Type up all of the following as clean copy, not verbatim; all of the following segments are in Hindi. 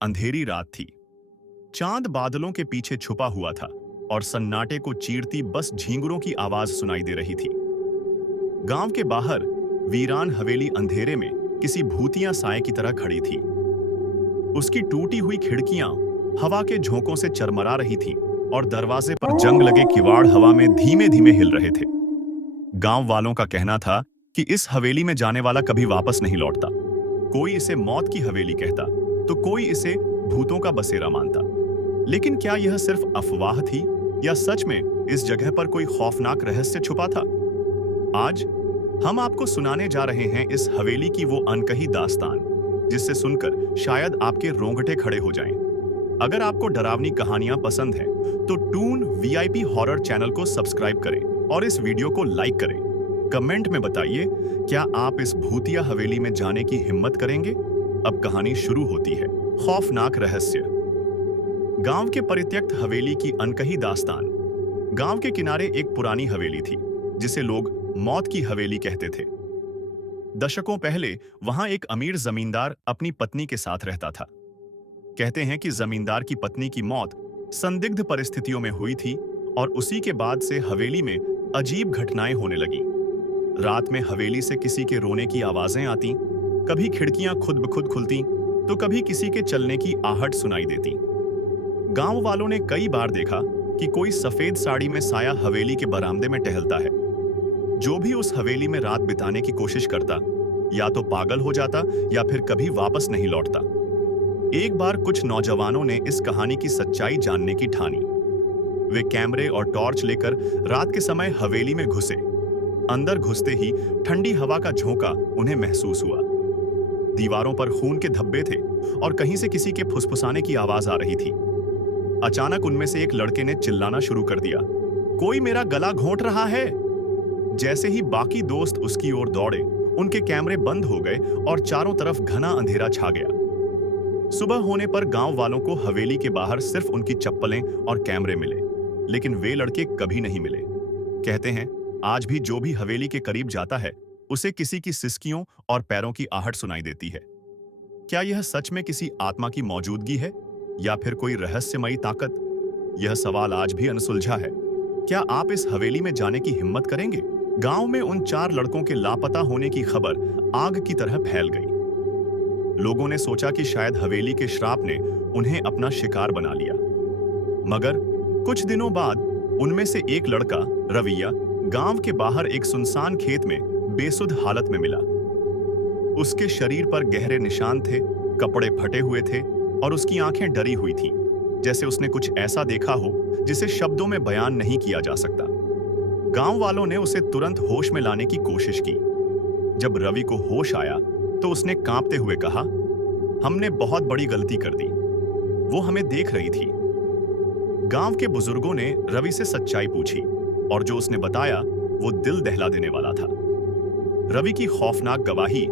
अंधेरी रात थी। चांद बादलों के पीछे छुपा हुआ था और सन्नाटे को चीरती बस झींगुरों की आवाज सुनाई दे रही थी। गांव के बाहर वीरान हवेली अंधेरे में किसी भूतिया साए की तरह खड़ी थी। उसकी टूटी हुई खिड़कियां हवा के झोंकों से चरमरा रही थीं और दरवाजे पर जंग लगे किवाड़ हवा में धीमे धीमे हिल रहे थे। गांव वालों का कहना था कि इस हवेली में जाने वाला कभी वापस नहीं लौटता। कोई इसे मौत की हवेली कहता तो कोई इसे भूतों का बसेरा मानता। लेकिन क्या यह सिर्फ अफवाह थी या सच में इस जगह पर कोई खौफनाक रहस्य छुपा था? आज हम आपको सुनाने जा रहे हैं इस हवेली की वो अनकही दास्तान, जिससे सुनकर शायद आपके रोंगटे खड़े हो जाएं। अगर आपको डरावनी कहानियां पसंद हैं, तो टून वीआईपी हॉरर चैनल को सब्सक्राइब करें और इस वीडियो को लाइक करें। कमेंट में बताइए, क्या आप इस भूतिया हवेली में जाने की हिम्मत करेंगे? अब कहानी शुरू होती है। खौफनाक रहस्य। गांव के परित्यक्त हवेली की अनकही दास्तान। गांव के किनारे एक पुरानी हवेली थी, जिसे लोग मौत की हवेली कहते थे। दशकों पहले वहां एक अमीर जमींदार अपनी पत्नी के साथ रहता था। कहते हैं कि जमींदार की पत्नी की मौत संदिग्ध परिस्थितियों में हुई थी और उसी के बाद से हवेली में अजीब घटनाएं होने लगीं। रात में हवेली से किसी के रोने की आवाजें आती, कभी खिड़कियां खुद ब खुद खुलती तो कभी किसी के चलने की आहट सुनाई देती। गांव वालों ने कई बार देखा कि कोई सफेद साड़ी में साया हवेली के बरामदे में टहलता है। जो भी उस हवेली में रात बिताने की कोशिश करता, या तो पागल हो जाता या फिर कभी वापस नहीं लौटता। एक बार कुछ नौजवानों ने इस कहानी की सच्चाई जानने की ठानी। वे कैमरे और टॉर्च लेकर रात के समय हवेली में घुसे। अंदर घुसते ही ठंडी हवा का झोंका उन्हें महसूस हुआ। दीवारों पर खून के धब्बे थे और कहीं से किसी के फुसफुसाने की आवाज आ रही थी। अचानक उनमें से एक लड़के ने चिल्लाना शुरू कर दिया, कोई मेरा गला घोंट रहा है। जैसे ही बाकी दोस्त उसकी ओर दौड़े, उनके कैमरे बंद हो गए और चारों तरफ घना अंधेरा छा गया। सुबह होने पर गांव वालों को हवेली के बाहर सिर्फ उनकी चप्पलें और कैमरे मिले, लेकिन वे लड़के कभी नहीं मिले। कहते हैं, आज भी जो भी हवेली के करीब जाता है, उसे किसी की सिसकियों और पैरों की आहट सुनाई देती है। क्या यह सच में किसी आत्मा की मौजूदगी है या फिर कोई रहस्यमयी ताकत? यह सवाल आज भी अनसुलझा है। क्या आप इस हवेली में जाने की हिम्मत करेंगे? गांव में उन 4 लड़कों के लापता होने की खबर आग की तरह फैल गई। लोगों ने सोचा कि शायद हवेली के श्राप ने उन्हें अपना शिकार बना लिया। मगर कुछ दिनों बाद उनमें से एक लड़का, रविया, गांव के बाहर एक सुनसान खेत में बेसुध हालत में मिला। उसके शरीर पर गहरे निशान थे, कपड़े फटे हुए थे और उसकी आंखें डरी हुई थीं, जैसे उसने कुछ ऐसा देखा हो जिसे शब्दों में बयान नहीं किया जा सकता। गांव वालों ने उसे तुरंत होश में लाने की कोशिश की। जब रवि को होश आया तो उसने कांपते हुए कहा, हमने बहुत बड़ी गलती कर दी। वो हमें देख रही थी। गांव के बुजुर्गों ने रवि से सच्चाई पूछी और जो उसने बताया वो दिल दहला देने वाला था। रवि की खौफनाक गवाही,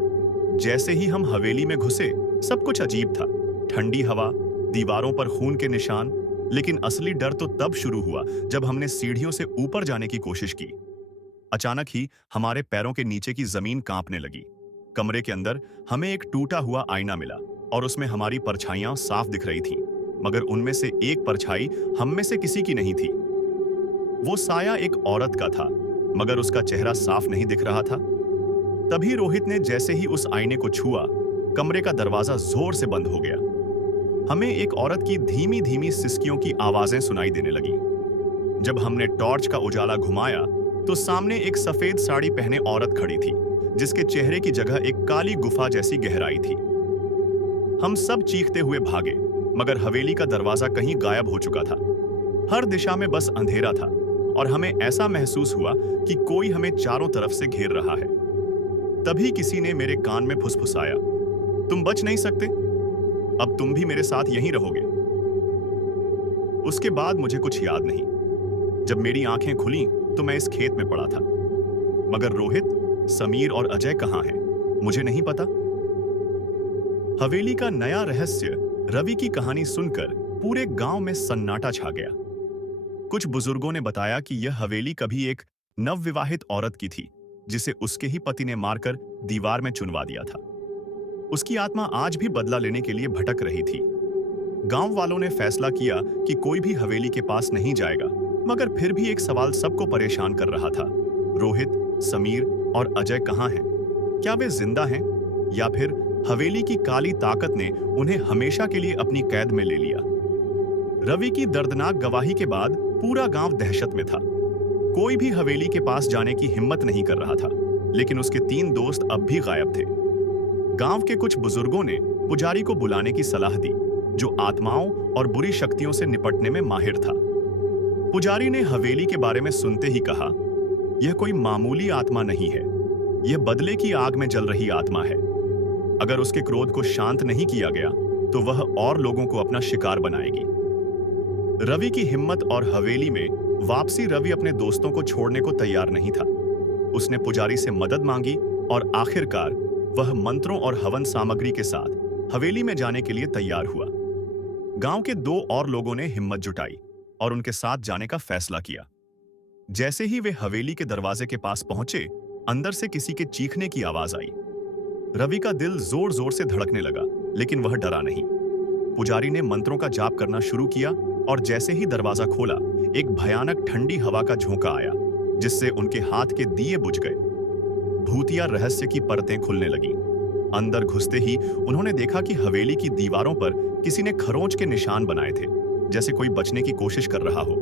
जैसे ही हम हवेली में घुसे सब कुछ अजीब था। ठंडी हवा, दीवारों पर खून के निशान, लेकिन असली डर तो तब शुरू हुआ जब हमने सीढ़ियों से ऊपर जाने की कोशिश की। अचानक ही हमारे पैरों के नीचे की जमीन कांपने लगी। कमरे के अंदर हमें एक टूटा हुआ आईना मिला और उसमें हमारी परछाइयां साफ दिख रही थीं, मगर उनमें से एक परछाई हम में से किसी की नहीं थी। वो साया एक औरत का था, मगर उसका चेहरा साफ नहीं दिख रहा था। तभी रोहित ने जैसे ही उस आईने को छुआ, कमरे का दरवाजा जोर से बंद हो गया। हमें एक औरत की धीमी धीमी सिसकियों की आवाजें सुनाई देने लगी। जब हमने टॉर्च का उजाला घुमाया तो सामने एक सफेद साड़ी पहने औरत खड़ी थी, जिसके चेहरे की जगह एक काली गुफा जैसी गहराई थी। हम सब चीखते हुए भागे, मगर हवेली का दरवाजा कहीं गायब हो चुका था। हर दिशा में बस अंधेरा था और हमें ऐसा महसूस हुआ कि कोई हमें चारों तरफ से घेर रहा है। तभी किसी ने मेरे कान में फुसफुसाया, तुम बच नहीं सकते, अब तुम भी मेरे साथ यहीं रहोगे। उसके बाद मुझे कुछ याद नहीं। जब मेरी आंखें खुली तो मैं इस खेत में पड़ा था, मगर रोहित, समीर और अजय कहाँ हैं, मुझे नहीं पता। हवेली का नया रहस्य। रवि की कहानी सुनकर पूरे गांव में सन्नाटा छा गया। कुछ बुजुर्गों ने बताया कि यह हवेली कभी एक नवविवाहित औरत की थी, जिसे उसके ही पति ने मारकर दीवार में चुनवा दिया था। उसकी आत्मा आज भी बदला लेने के लिए भटक रही थी। गांव वालों ने फैसला किया कि कोई भी हवेली के पास नहीं जाएगा, मगर फिर भी एक सवाल सबको परेशान कर रहा था। रोहित, समीर और अजय कहाँ हैं? क्या वे जिंदा हैं? या फिर हवेली की काली ताकत ने उन्हें हमेशा के लिए अपनी कैद में ले लिया? रवि की दर्दनाक गवाही के बाद पूरा गांव दहशत में था। कोई भी हवेली के पास जाने की हिम्मत नहीं कर रहा था, लेकिन उसके 3 दोस्त अब भी गायब थे। गांव के कुछ बुजुर्गों ने पुजारी को बुलाने की सलाह दी, जो आत्माओं और बुरी शक्तियों से निपटने में माहिर था। पुजारी ने हवेली के बारे में सुनते ही कहा, यह कोई मामूली आत्मा नहीं है, यह बदले की आग में जल रही आत्मा है। अगर उसके क्रोध को शांत नहीं किया गया तो वह और लोगों को अपना शिकार बनाएगी। रवि की हिम्मत और हवेली में वापसी। रवि अपने दोस्तों को छोड़ने को तैयार नहीं था। उसने पुजारी से मदद मांगी और आखिरकार वह मंत्रों और हवन सामग्री के साथ हवेली में जाने के लिए तैयार हुआ। गांव के 2 और लोगों ने हिम्मत जुटाई और उनके साथ जाने का फैसला किया। जैसे ही वे हवेली के दरवाजे के पास पहुंचे, अंदर से किसी के चीखने की आवाज आई। रवि का दिल जोर जोर से धड़कने लगा, लेकिन वह डरा नहीं। पुजारी ने मंत्रों का जाप करना शुरू किया और जैसे ही दरवाजा खोला, एक भयानक ठंडी हवा का झोंका आया, जिससे उनके हाथ के दिए बुझ गए। भूतिया रहस्य की परतें खुलने लगीं। अंदर घुसते ही उन्होंने देखा कि हवेली की दीवारों पर किसी ने खरोंच के निशान बनाए थे, जैसे कोई बचने की कोशिश कर रहा हो।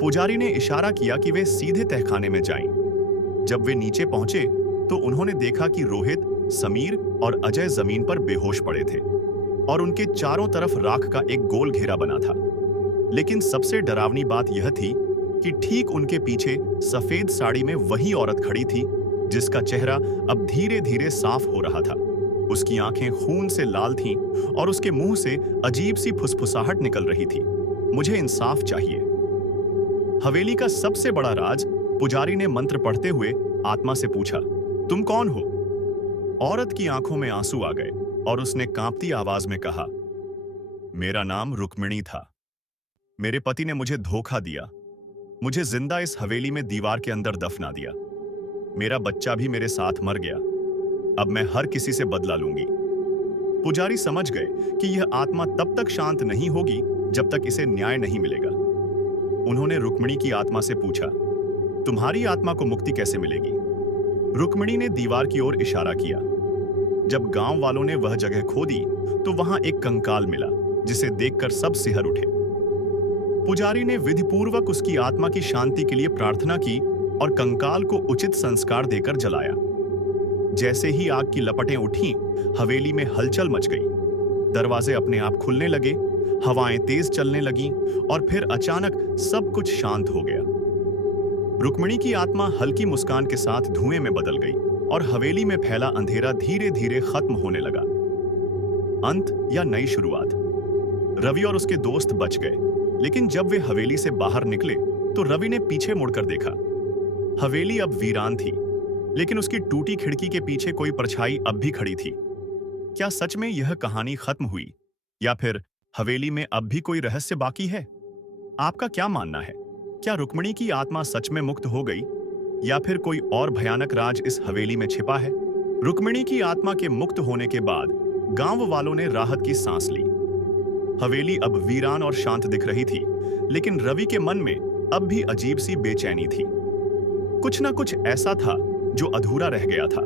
पुजारी ने इशारा किया कि वे सीधे तहखाने में जाएं। जब वे नीचे पहुंचे तो उन्होंने देखा कि रोहित, समीर और अजय जमीन पर बेहोश पड़े थे और उनके चारों तरफ राख का एक गोल घेरा बना था। लेकिन सबसे डरावनी बात यह थी कि ठीक उनके पीछे सफेद साड़ी में वही औरत खड़ी थी, जिसका चेहरा अब धीरे धीरे साफ हो रहा था। उसकी आंखें खून से लाल थीं और उसके मुंह से अजीब सी फुसफुसाहट निकल रही थी। मुझे इंसाफ चाहिए। हवेली का सबसे बड़ा राज, पुजारी ने मंत्र पढ़ते हुए आत्मा से पूछा, तुम कौन हो? औरत की आंखों में आंसू आ गए और उसने कांपती आवाज में कहा, मेरा नाम रुक्मिणी था। मेरे पति ने मुझे धोखा दिया, मुझे जिंदा इस हवेली में दीवार के अंदर दफना दिया। मेरा बच्चा भी मेरे साथ मर गया। अब मैं हर किसी से बदला लूंगी। पुजारी समझ गए कि यह आत्मा तब तक शांत नहीं होगी जब तक इसे न्याय नहीं मिलेगा। उन्होंने रुक्मिणी की आत्मा से पूछा, तुम्हारी आत्मा को मुक्ति कैसे मिलेगी? रुक्मिणी ने दीवार की ओर इशारा किया। जब गांव वालों ने वह जगह खोदी तो वहां एक कंकाल मिला, जिसे देखकर सब सिहर उठे। पुजारी ने विधिपूर्वक उसकी आत्मा की शांति के लिए प्रार्थना की और कंकाल को उचित संस्कार देकर जलाया। जैसे ही आग की लपटें उठीं, हवेली में हलचल मच गई। दरवाजे अपने आप खुलने लगे, हवाएं तेज चलने लगीं और फिर अचानक सब कुछ शांत हो गया। रुक्मिणी की आत्मा हल्की मुस्कान के साथ धुएं में बदल गई और हवेली में फैला अंधेरा धीरे धीरे खत्म होने लगा। अंत या नई शुरुआत। रवि और उसके दोस्त बच गए, लेकिन जब वे हवेली से बाहर निकले तो रवि ने पीछे मुड़कर देखा। हवेली अब वीरान थी, लेकिन उसकी टूटी खिड़की के पीछे कोई परछाई अब भी खड़ी थी। क्या सच में यह कहानी खत्म हुई, या फिर हवेली में अब भी कोई रहस्य बाकी है? आपका क्या मानना है? क्या रुक्मिणी की आत्मा सच में मुक्त हो गई, या फिर कोई और भयानक राज इस हवेली में छिपा है? रुक्मिणी की आत्मा के मुक्त होने के बाद गांव वालों ने राहत की सांस ली। हवेली अब वीरान और शांत दिख रही थी, लेकिन रवि के मन में अब भी अजीब सी बेचैनी थी। कुछ ना कुछ ऐसा था जो अधूरा रह गया था।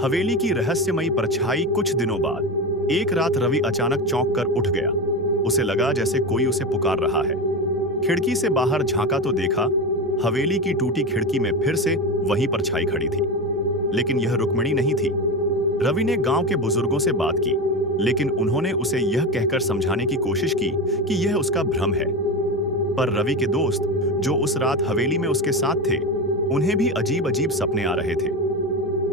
हवेली की रहस्यमयी परछाई। कुछ दिनों बाद एक रात रवि अचानक चौंक कर उठ गया। उसे लगा जैसे कोई उसे पुकार रहा है। खिड़की से बाहर झांका तो देखा, हवेली की टूटी खिड़की में फिर से वही परछाई खड़ी थी, लेकिन यह रुक्मिणी नहीं थी। रवि ने गांव के बुजुर्गों से बात की, लेकिन उन्होंने उसे यह कहकर समझाने की कोशिश की कि यह उसका भ्रम है। पर रवि के दोस्त, जो उस रात हवेली में उसके साथ थे, उन्हें भी अजीब अजीब सपने आ रहे थे।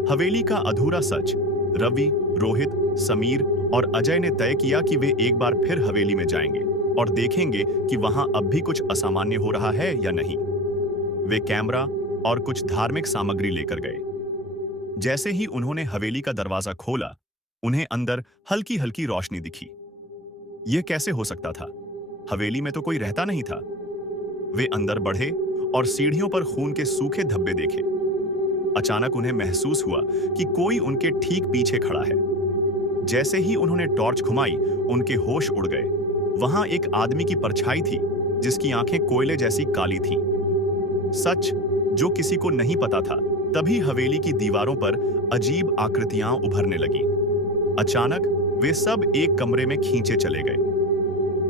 हवेली का अधूरा सच। रवि, रोहित, समीर और अजय ने तय किया कि वे एक बार फिर हवेली में जाएंगे और देखेंगे कि वहां अब भी कुछ असामान्य हो रहा है या नहीं। वे कैमरा और कुछ धार्मिक सामग्री लेकर गए। जैसे ही उन्होंने हवेली का दरवाजा खोला, उन्हें अंदर हल्की हल्की रोशनी दिखी। यह कैसे हो सकता था? हवेली में तो कोई रहता नहीं था। वे अंदर बढ़े और सीढ़ियों पर खून के सूखे धब्बे देखे। अचानक उन्हें महसूस हुआ कि कोई उनके ठीक पीछे खड़ा है। जैसे ही उन्होंने टॉर्च घुमाई, उनके होश उड़ गए। वहां एक आदमी की परछाई थी जिसकी आंखें कोयले जैसी काली थीं। सच जो किसी को नहीं पता था, तभी हवेली की दीवारों पर अजीब आकृतियां उभरने लगीं। अचानक वे सब एक कमरे में खींचे चले गए।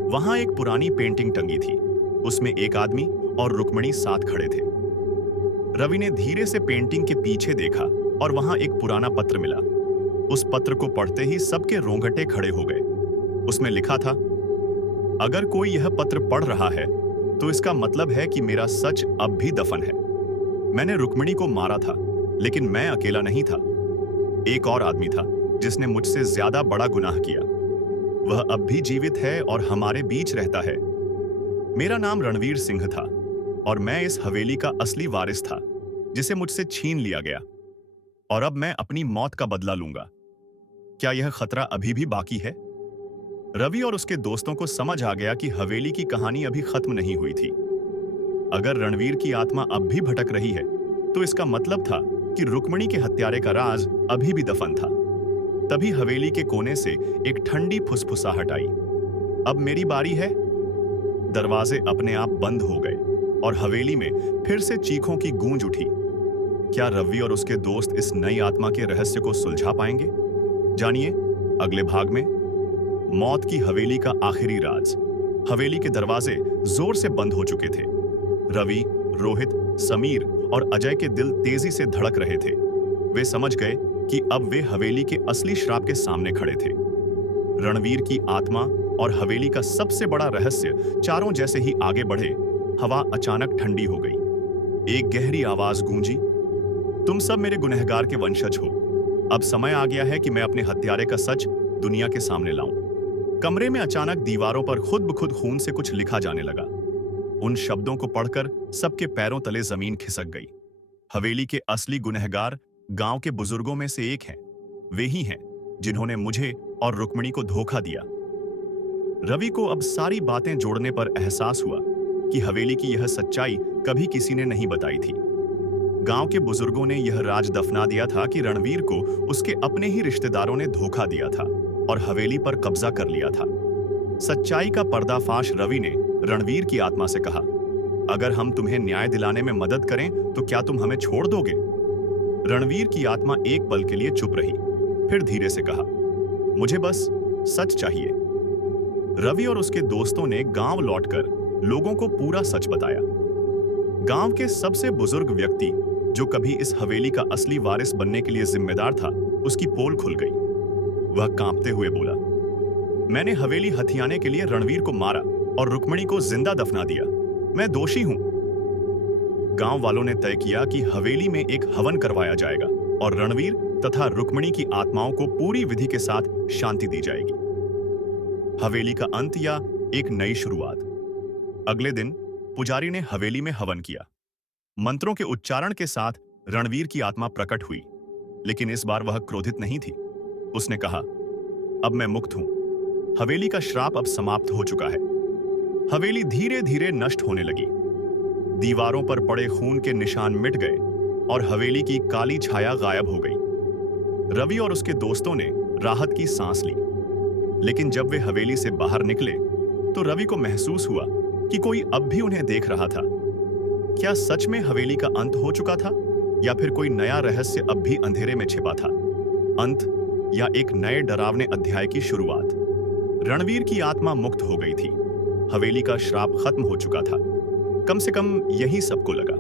वहां एक पुरानी पेंटिंग टंगी थी। उसमें एक आदमी और रुक्मिणी साथ खड़े थे। रवि ने धीरे से पेंटिंग के पीछे देखा और वहां एक पुराना पत्र मिला। उस पत्र को पढ़ते ही सबके रोंगटे खड़े हो गए। उसमें लिखा था, अगर कोई यह पत्र पढ़ रहा है तो इसका मतलब है कि मेरा सच अब भी दफन है। मैंने रुक्मिणी को मारा था, लेकिन मैं अकेला नहीं था। एक और आदमी था जिसने मुझसे ज्यादा बड़ा गुनाह किया। वह अब भी जीवित है और हमारे बीच रहता है। मेरा नाम रणवीर सिंह था और मैं इस हवेली का असली वारिस था, जिसे मुझसे छीन लिया गया। और अब मैं अपनी मौत का बदला लूंगा। क्या यह खतरा अभी भी बाकी है? रवि और उसके दोस्तों को समझ आ गया कि हवेली की कहानी अभी खत्म नहीं हुई थी। अगर रणवीर की आत्मा अब भी भटक रही है, तो इसका मतलब था कि रुक्मिणी के हत्यारे का राज अभी भी दफन था। तभी हवेली के कोने से एक ठंडी फुसफुसाहट आई। अब मेरी बारी है। दरवाजे अपने आप बंद हो गए और हवेली में फिर से चीखों की गूंज उठी। क्या रवि और उसके दोस्त इस नई आत्मा के रहस्य को सुलझा पाएंगे? जानिए अगले भाग में। मौत की हवेली का आखिरी राज। हवेली के दरवाजे जोर से बंद हो चुके थे। रवि, रोहित, समीर और अजय के दिल तेजी से धड़क रहे थे। वे समझ गए कि अब वे हवेली के असली श्राप के सामने खड़े थे। रणवीर की आत्मा और हवेली का सबसे बड़ा रहस्य चारों जैसे ही आगे बढ़े, हवा अचानक ठंडी हो गई। एक गहरी आवाज गूंजी, तुम सब मेरे गुनहगार के वंशज हो। अब समय आ गया है कि मैं अपने हत्यारे का सच दुनिया के सामने लाऊं। कमरे में अचानक दीवारों पर खुद ब खुद खून से कुछ लिखा जाने लगा। उन शब्दों को पढ़कर सबके पैरों तले जमीन खिसक गई। हवेली के असली गुनहगार गांव के बुजुर्गों में से एक हैं। वे ही हैं जिन्होंने मुझे और रुक्मिणी को धोखा दिया। रवि को अब सारी बातें जोड़ने पर एहसास हुआ कि हवेली की यह सच्चाई कभी किसी ने नहीं बताई थी। गांव के बुजुर्गों ने यह राज दफना दिया था कि रणवीर को उसके अपने ही रिश्तेदारों ने धोखा दिया था और हवेली पर कब्जा कर लिया था। सच्चाई का पर्दाफाश रवि ने रणवीर की आत्मा से कहा, अगर हम तुम्हें न्याय दिलाने में मदद करें तो क्या तुम हमें छोड़ दोगे? रणवीर की आत्मा एक पल के लिए चुप रही, फिर धीरे से कहा, मुझे बस सच चाहिए। रवि और उसके दोस्तों ने गांव लौटकर लोगों को पूरा सच बताया। गांव के सबसे बुजुर्ग व्यक्ति, जो कभी इस हवेली का असली वारिस बनने के लिए जिम्मेदार था, उसकी पोल खुल गई। वह कांपते हुए बोला, मैंने हवेली हथियाने के लिए रणवीर को मारा और रुक्मिणी को जिंदा दफना दिया। मैं दोषी हूं। गांव वालों ने तय किया कि हवेली में एक हवन करवाया जाएगा और रणवीर तथा रुक्मिणी की आत्माओं को पूरी विधि के साथ शांति दी जाएगी। हवेली का अंत या एक नई शुरुआत। अगले दिन पुजारी ने हवेली में हवन किया। मंत्रों के उच्चारण के साथ रणवीर की आत्मा प्रकट हुई, लेकिन इस बार वह क्रोधित नहीं थी। उसने कहा, अब मैं मुक्त हूं। हवेली का श्राप अब समाप्त हो चुका है। हवेली धीरे धीरे नष्ट होने लगी। दीवारों पर पड़े खून के निशान मिट गए और हवेली की काली छाया गायब हो गई। रवि और उसके दोस्तों ने राहत की सांस ली, लेकिन जब वे हवेली से बाहर निकले तो रवि को महसूस हुआ कि कोई अब भी उन्हें देख रहा था। क्या सच में हवेली का अंत हो चुका था या फिर कोई नया रहस्य अब भी अंधेरे में छिपा था? अंत या एक नए डरावने अध्याय की शुरुआत। रणवीर की आत्मा मुक्त हो गई थी। हवेली का श्राप खत्म हो चुका था। कम से कम यही सबको लगा।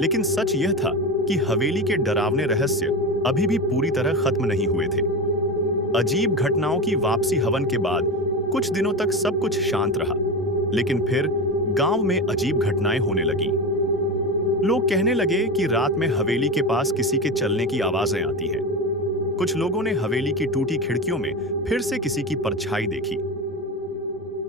लेकिन सच यह था कि हवेली के डरावने रहस्य अभी भी पूरी तरह खत्म नहीं हुए थे। अजीब घटनाओं की वापसी हवन के बाद कुछ दिनों तक सब कुछ शांत रहा, लेकिन फिर गांव में अजीब घटनाएं होने लगीं। लोग कहने लगे कि रात में हवेली के पास किसी के चलने की आवाजें आती हैं। कुछ लोगों ने हवेली की टूटी खिड़कियों में फिर से किसी की परछाई देखी।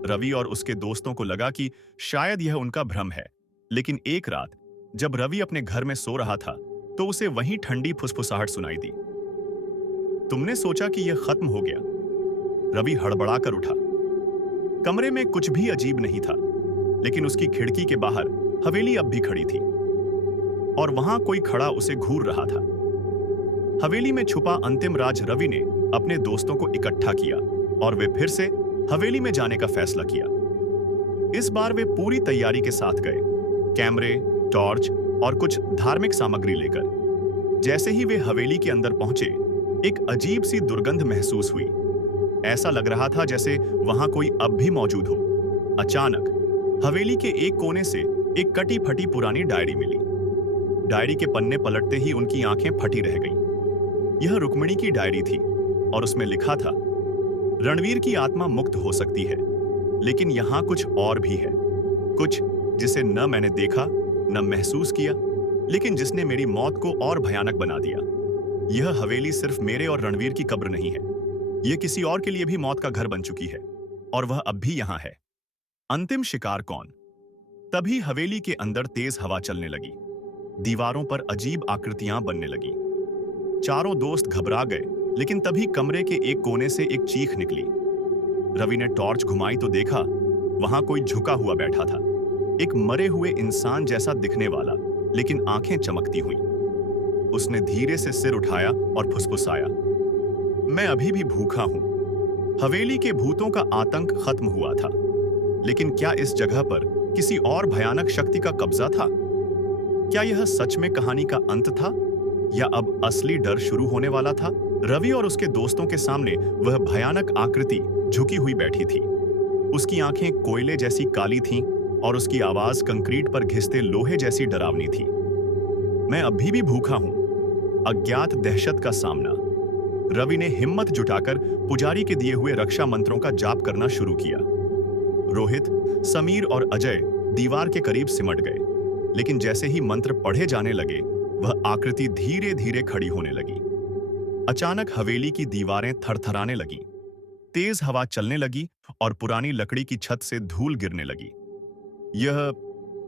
रवि और उसके दोस्तों को लगा कि शायद यह उनका भ्रम है, लेकिन एक रात जब रवि अपने घर में सो रहा था तो उसे वहीं ठंडी फुसफुसाहट सुनाई दी। तुमने सोचा कि यह खत्म हो गया? रवि हड़बड़ाकर उठा। कमरे में कुछ भी अजीब नहीं था, लेकिन उसकी खिड़की के बाहर हवेली अब भी खड़ी थी और वहां कोई खड़ा उसे घूर रहा था। हवेली में छुपा अंतिम राज रवि ने अपने दोस्तों को इकट्ठा किया और वे फिर से हवेली में जाने का फैसला किया। इस बार वे पूरी तैयारी के साथ गए, कैमरे, टॉर्च और कुछ धार्मिक सामग्री लेकर। जैसे ही वे हवेली के अंदर पहुंचे, एक अजीब सी दुर्गंध महसूस हुई। ऐसा लग रहा था जैसे वहां कोई अब भी मौजूद हो। अचानक हवेली के एक कोने से एक कटी फटी पुरानी डायरी मिली। डायरी के पन्ने पलटते ही उनकी आंखें फटी रह गईं। यह रुक्मिणी की डायरी थी और उसमें लिखा था, रणवीर की आत्मा मुक्त हो सकती है, लेकिन यहां कुछ और भी है। कुछ जिसे न मैंने देखा, न महसूस किया, लेकिन जिसने मेरी मौत को और भयानक बना दिया। यह हवेली सिर्फ मेरे और रणवीर की कब्र नहीं है, यह किसी और के लिए भी मौत का घर बन चुकी है, और वह अब भी यहां है। अंतिम शिकार कौन? तभी हवेली के अंदर तेज हवा चलने लगी। दीवारों पर अजीब आकृतियां बनने लगी। चारों दोस्त घबरा गए, लेकिन तभी कमरे के एक कोने से एक चीख निकली। रवि ने टॉर्च घुमाई तो देखा, वहां कोई झुका हुआ बैठा था, एक मरे हुए इंसान जैसा दिखने वाला, लेकिन आंखें चमकती हुई। उसने धीरे से सिर उठाया और फुसफुसाया, मैं अभी भी भूखा हूं। हवेली के भूतों का आतंक खत्म हुआ था, लेकिन क्या इस जगह पर किसी और भयानक शक्ति का कब्जा था? क्या यह सच में कहानी का अंत था, या अब असली डर शुरू होने वाला था? रवि और उसके दोस्तों के सामने वह भयानक आकृति झुकी हुई बैठी थी। उसकी आंखें कोयले जैसी काली थीं और उसकी आवाज कंक्रीट पर घिसते लोहे जैसी डरावनी थी। मैं अभी भी भूखा हूं। अज्ञात दहशत का सामना। रवि ने हिम्मत जुटाकर पुजारी के दिए हुए रक्षा मंत्रों का जाप करना शुरू किया। रोहित, समीर और अजय दीवार के करीब सिमट गए, लेकिन जैसे ही मंत्र पढ़े जाने लगे, वह आकृति धीरे धीरे खड़ी होने लगी। अचानक हवेली की दीवारें थरथराने लगीं, तेज हवा चलने लगी और पुरानी लकड़ी की छत से धूल गिरने लगी। यह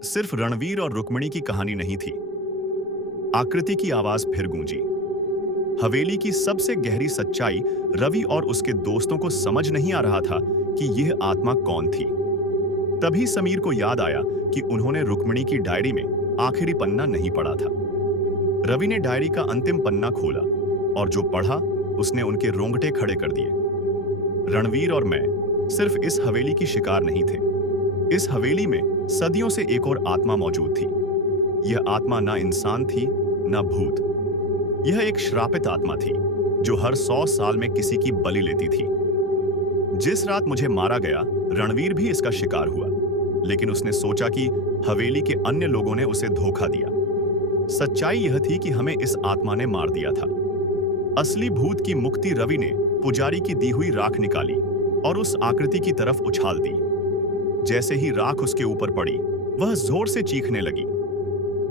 सिर्फ रणवीर और रुक्मिणी की कहानी नहीं थी। आकृति की आवाज फिर गूंजी। हवेली की सबसे गहरी सच्चाई रवि और उसके दोस्तों को समझ नहीं आ रहा था कि यह आत्मा कौन थी। तभी समीर को याद आया कि उन्होंने रुक्मिणी की डायरी में आखिरी पन्ना नहीं पढ़ा था। रवि ने डायरी का अंतिम पन्ना खोला और जो पढ़ा, उसने उनके रोंगटे खड़े कर दिए। रणवीर और मैं सिर्फ इस हवेली की शिकार नहीं थे। इस हवेली में सदियों से एक और आत्मा मौजूद थी। यह आत्मा ना इंसान थी, ना भूत। यह एक श्रापित आत्मा थी जो हर 100 साल में किसी की बलि लेती थी। जिस रात मुझे मारा गया, रणवीर भी इसका शिकार हुआ, लेकिन उसने सोचा कि हवेली के अन्य लोगों ने उसे धोखा दिया। सच्चाई यह थी कि हमें इस आत्मा ने मार दिया था। असली भूत की मुक्ति रवि ने पुजारी की दी हुई राख निकाली और उस आकृति की तरफ उछाल दी। जैसे ही राख उसके ऊपर पड़ी, वह जोर से चीखने लगी।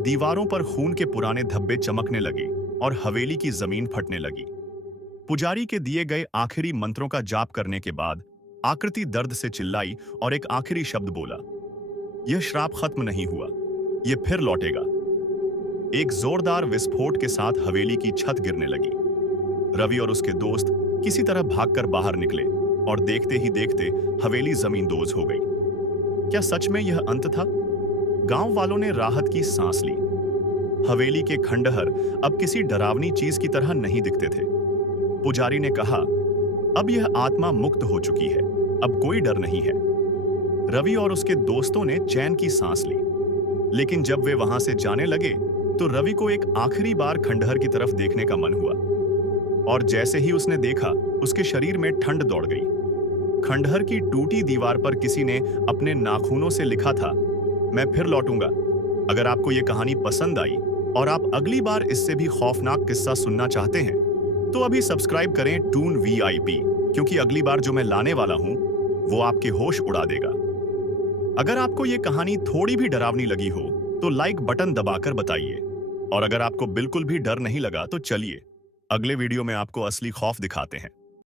दीवारों पर खून के पुराने धब्बे चमकने लगे और हवेली की जमीन फटने लगी। पुजारी के दिए गए आखिरी मंत्रों का जाप करने के बाद आकृति दर्द से चिल्लाई और एक आखिरी शब्द बोला, यह श्राप खत्म नहीं हुआ, यह फिर लौटेगा। एक जोरदार विस्फोट के साथ हवेली की छत गिरने लगी। रवि और उसके दोस्त किसी तरह भागकर बाहर निकले और देखते ही देखते हवेली जमींदोज हो गई। क्या सच में यह अंत था? गांव वालों ने राहत की सांस ली। हवेली के खंडहर अब किसी डरावनी चीज की तरह नहीं दिखते थे। पुजारी ने कहा, अब यह आत्मा मुक्त हो चुकी है, अब कोई डर नहीं है। रवि और उसके दोस्तों ने चैन की सांस ली, लेकिन जब वे वहां से जाने लगे तो रवि को एक आखिरी बार खंडहर की तरफ देखने का मन हुआ, और जैसे ही उसने देखा, उसके शरीर में ठंड दौड़ गई। खंडहर की टूटी दीवार पर किसी ने अपने नाखूनों से लिखा था, मैं फिर लौटूंगा। अगर आपको यह कहानी पसंद आई और आप अगली बार इससे भी खौफनाक किस्सा सुनना चाहते हैं, तो अभी सब्सक्राइब करें टून VIP, क्योंकि अगली बार जो मैं लाने वाला हूं वो आपके होश उड़ा देगा। अगर आपको यह कहानी थोड़ी भी डरावनी लगी हो तो लाइक बटन दबाकर बताइए, और अगर आपको बिल्कुल भी डर नहीं लगा तो चलिए अगले वीडियो में आपको असली खौफ दिखाते हैं।